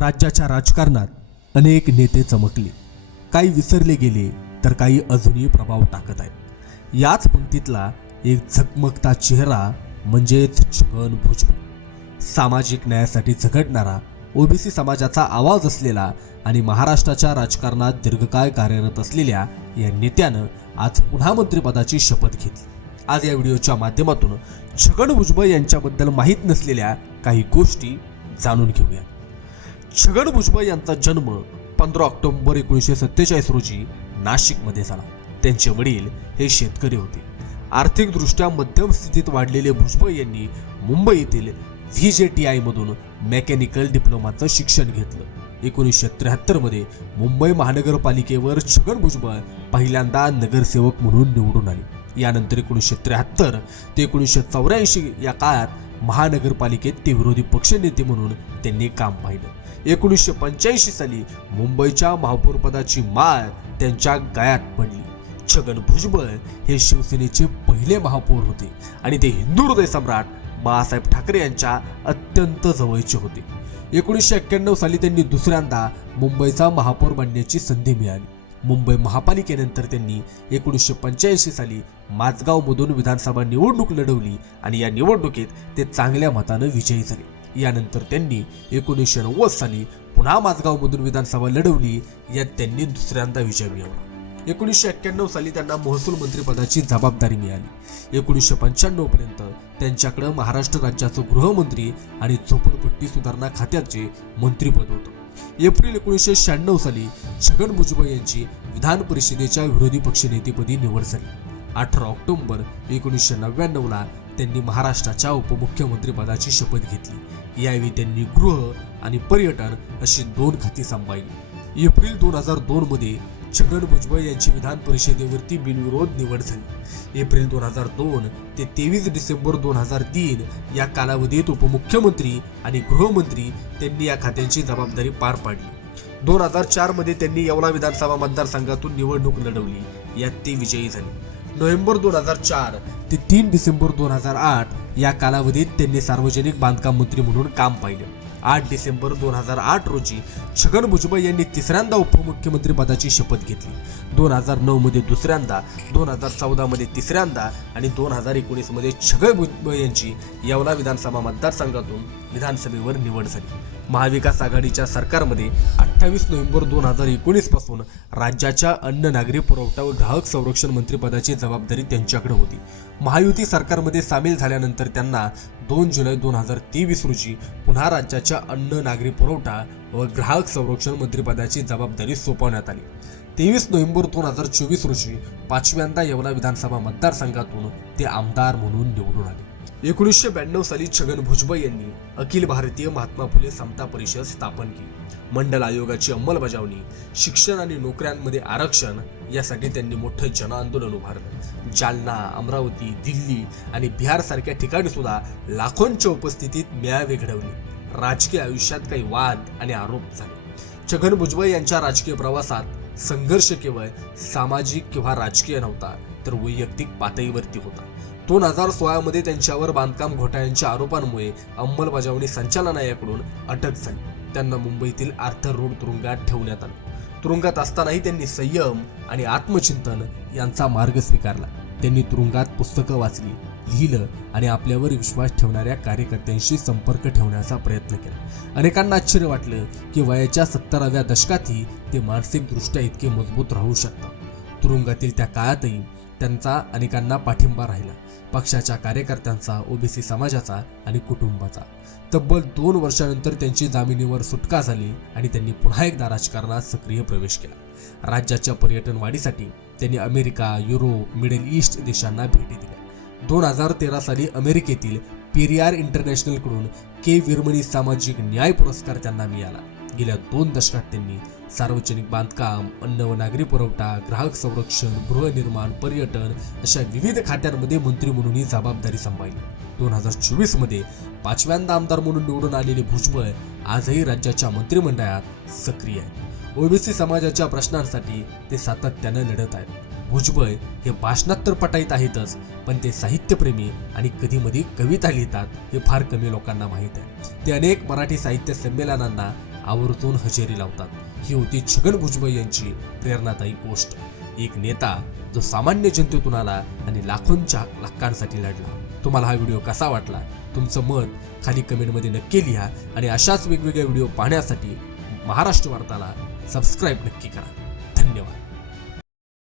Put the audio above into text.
राज्याच्या राजकारणात अनेक नेते चमकले. काही विसरले गेले तर काही अजूनही प्रभाव टाकत आहेत. याच पंक्तीतला एक झकमकता चेहरा म्हणजेच छगन भुजबळ. सामाजिक न्यायासाठी झगडणारा ओबीसी समाजाचा आवाज असलेला आणि महाराष्ट्राच्या राजकारणात दीर्घकाळ कार्यरत असलेल्या या नेत्यानं आज पुन्हा मंत्रिपदाची शपथ घेतली. आज या व्हिडिओच्या माध्यमातून छगन भुजबळ यांच्याबद्दल माहीत नसलेल्या काही गोष्टी जाणून घेऊया छगन भुजबळ यांचा जन्म पंधरा ऑक्टोबर एकोणीसशे सत्तेचाळीस रोजी नाशिकमध्ये झाला. त्यांचे वडील हे शेतकरी होते. आर्थिकदृष्ट्या मध्यम स्थितीत वाढलेले भुजबळ यांनी मुंबईतील व्ही जे टी आयमधून मेकॅनिकल डिप्लोमाचं शिक्षण घेतलं. एकोणीसशे त्र्याहत्तरमध्ये मुंबई महानगरपालिकेवर छगन भुजबळ पहिल्यांदा नगरसेवक म्हणून निवडून आले. यानंतर एकोणीसशे त्र्याहत्तर ते एकोणीसशे चौऱ्याऐंशी या काळात महानगरपालिकेत ते विरोधी पक्षनेते म्हणून त्यांनी काम पाहिलं. एकोणीसशे पंच्याऐंशी साली मुंबईच्या महापौरपदाची माळ त्यांच्या गळ्यात पडली. छगन भुजबळ हे शिवसेनेचे पहिले महापौर होते आणि ते हिंदू हृदय सम्राट बाळासाहेब ठाकरे यांच्या अत्यंत जवळचे होते. एकोणीसशे एक्क्याण्णव साली त्यांनी दुसऱ्यांदा मुंबईचा महापौर बनण्याची संधी मिळाली. मुंबई महापालिकेनंतर त्यांनी एकोणीसशे पंच्याऐंशी साली माझगावमधून विधानसभा निवडणूक लढवली आणि या निवडणुकीत ते चांगल्या मतानं विजयी झाले. यानंतर त्यांनी एकोणीसशे नव्वद साली पुन्हा माझगावमधून विधानसभा लढवली यात त्यांनी दुसऱ्यांदा विजय मिळवला. एकोणीसशे एक्क्याण्णव साली त्यांना महसूल मंत्रिपदाची जबाबदारी मिळाली. एकोणीसशे पंच्याण्णव पर्यंत त्यांच्याकडे महाराष्ट्र राज्याचं गृहमंत्री आणि झोपडपट्टी सुधारणा खात्याचे मंत्रीपद होतं. एप्रिल एकोणीसशे शहाण्णव साली छगन भुजबळ यांची विधान परिषदेच्या विरोधी पक्षनेतेपदी निवड झाली. अठरा ऑक्टोबर एकोणीसशे नव्याण्णवला त्यांनी महाराष्ट्राच्या उपमुख्यमंत्रीपदाची शपथ घेतली. यावेळी त्यांनी गृह आणि पर्यटन अशी दोन खाती सांभाळली. एप्रिल दोन हजार दोन मध्ये छगन भुजबळ यांची विधान परिषदेवरती बिनविरोध निवड झाली. एप्रिल दोन हजार दोन ते तेवीस डिसेंबर दोन हजार तीन या कालावधीत उपमुख्यमंत्री आणि गृहमंत्री त्यांनी या खात्यांची जबाबदारी पार पाडली. दोन हजार चारमध्ये त्यांनी येवला विधानसभा मतदारसंघातून निवडणूक लढवली. यात ते विजयी झाले. नोव्हेंबर दोन हजार चार ते तीन डिसेंबर दोन हजार आठ या कालावधीत त्यांनी सार्वजनिक बांधकाम मंत्री म्हणून काम पाहिलं. आठ डिसेंबर दोन हजार आठ रोजी छगन भुजबळ यांनी तिसऱ्यांदा उपमुख्यमंत्री पदाची शपथ घेतली. दोन हजार नऊ मध्ये दुसऱ्यांदा दोन हजार चौदा मध्ये तिसऱ्यांदा आणि दोन हजार एकोणीसमध्ये छगन भुजबळ यांची येवला विधानसभा मतदारसंघातून विधानसभेवर निवड झाली. महाविकास आघाडीच्या सरकारमध्ये अठ्ठावीस नोव्हेंबर दोन हजार एकोणीसपासून राज्याच्या अन्न नागरी पुरवठा व ग्राहक संरक्षण मंत्रीपदाची जबाबदारी त्यांच्याकडे होती. महायुती सरकारमध्ये सामील झाल्यानंतर त्यांना दोन जुलै दोन हजार तेवीस रोजी पुन्हा राज्याच्या अन्न नागरी पुरवठा व ग्राहक संरक्षण मंत्रिपदाची जबाबदारी सोपवण्यात आली. तेवीस नोव्हेंबर दोन हजार चोवीस रोजी पाचव्यांदा येवला विधानसभा मतदारसंघातून ते आमदार म्हणून निवडून आले. एकोणीसशे ब्याण्णव साली छगन भुजबळ यांनी अखिल भारतीय महात्मा फुले समता परिषद स्थापन केली. मंडल आयोगाची अंमलबजावणी शिक्षण आणि नोकऱ्यांमध्ये आरक्षण यासाठी त्यांनी मोठं जन आंदोलन उभारलं. जालना अमरावती दिल्ली आणि बिहार सारख्या ठिकाणी सुद्धा लाखोंच्या उपस्थितीत मेळावे घडवले. राजकीय आयुष्यात काही वाद आणि आरोप झाले. छगन भुजबळ यांच्या राजकीय प्रवासात संघर्ष केवळ सामाजिक किंवा राजकीय नव्हता तर वैयक्तिक पातळीवरती होता. दोन हजार सोळामध्ये त्यांच्यावर बांधकाम घोटाळ्यांच्या आरोपांमुळे अंमलबजावणी संचालनालयाकडून अटक झाली. त्यांना मुंबईतील आर्थर रोड तुरुंगात ठेवण्यात आलं. तुरुंगात असतानाही त्यांनी संयम आणि आत्मचिंतन यांचा मार्ग स्वीकारला. त्यांनी तुरुंगात पुस्तकं वाचली लिहिलं आणि आपल्यावर विश्वास ठेवणाऱ्या कार्यकर्त्यांशी संपर्क ठेवण्याचा प्रयत्न केला. अनेकांना आश्चर्य वाटलं की वयाच्या सत्तराव्या दशकातही ते मानसिकदृष्ट्या इतके मजबूत राहू शकतात. तुरुंगातील त्या काळातही त्यांचा अनेकांना पाठिंबा राहिला. पक्षाच्या कार्यकर्त्यांचा ओबीसी समाजाचा आणि कुटुंबाचा. तब्बल दोन वर्षानंतर त्यांची जामिनीवर सुटका झाली आणि त्यांनी पुन्हा एकदा राजकारणात सक्रिय प्रवेश केला. राज्याच्या पर्यटन वाढीसाठी त्यांनी अमेरिका युरोप मिडल ईस्ट देशांना भेटी दिल्या. दोन हजार तेरा साली अमेरिकेतील पेरियार इंटरनॅशनलकडून के. विरमणी सामाजिक न्याय पुरस्कार त्यांना मिळाला. गेल्या दोन दशकात त्यांनी सार्वजनिक बांधकाम अन्न व नागरी पुरवठा ग्राहक संरक्षण गृहनिर्माण पर्यटन अशा विविध खात्यांमध्ये मंत्री म्हणूनही जबाबदारी सांभाळली. दोन हजार चोवीसमध्ये पाचव्यांदा आमदार म्हणून निवडून आलेले भुजबळ आजही राज्याच्या मंत्रिमंडळात सक्रिय आहेत ओबीसी समाजाच्या प्रश्नांसाठी ते सातत्यानं लढत आहेत. भुजबळ हे भाषणात तर पटाईत आहेतच पण ते साहित्यप्रेमी आणि कधी मधी कविता लिहितात हे फार कमी लोकांना माहीत आहे. ते अनेक मराठी साहित्य संमेलनांना आवर्जून हजेरी लावतात. ही होती छगन भुजबळ यांची प्रेरणादायी पोस्ट एक नेता जो सामान्य जनतेतून आला आणि लाखोंच्या लाखांसाठी लढला. तुम्हाला हा व्हिडिओ कसा वाटला? तुमचं मत खाली कमेंटमध्ये नक्की लिहा आणि अशाच वेगवेगळ्या व्हिडिओ पाहण्यासाठी महाराष्ट्र वार्ताला सबस्क्राईब नक्की करा. धन्यवाद.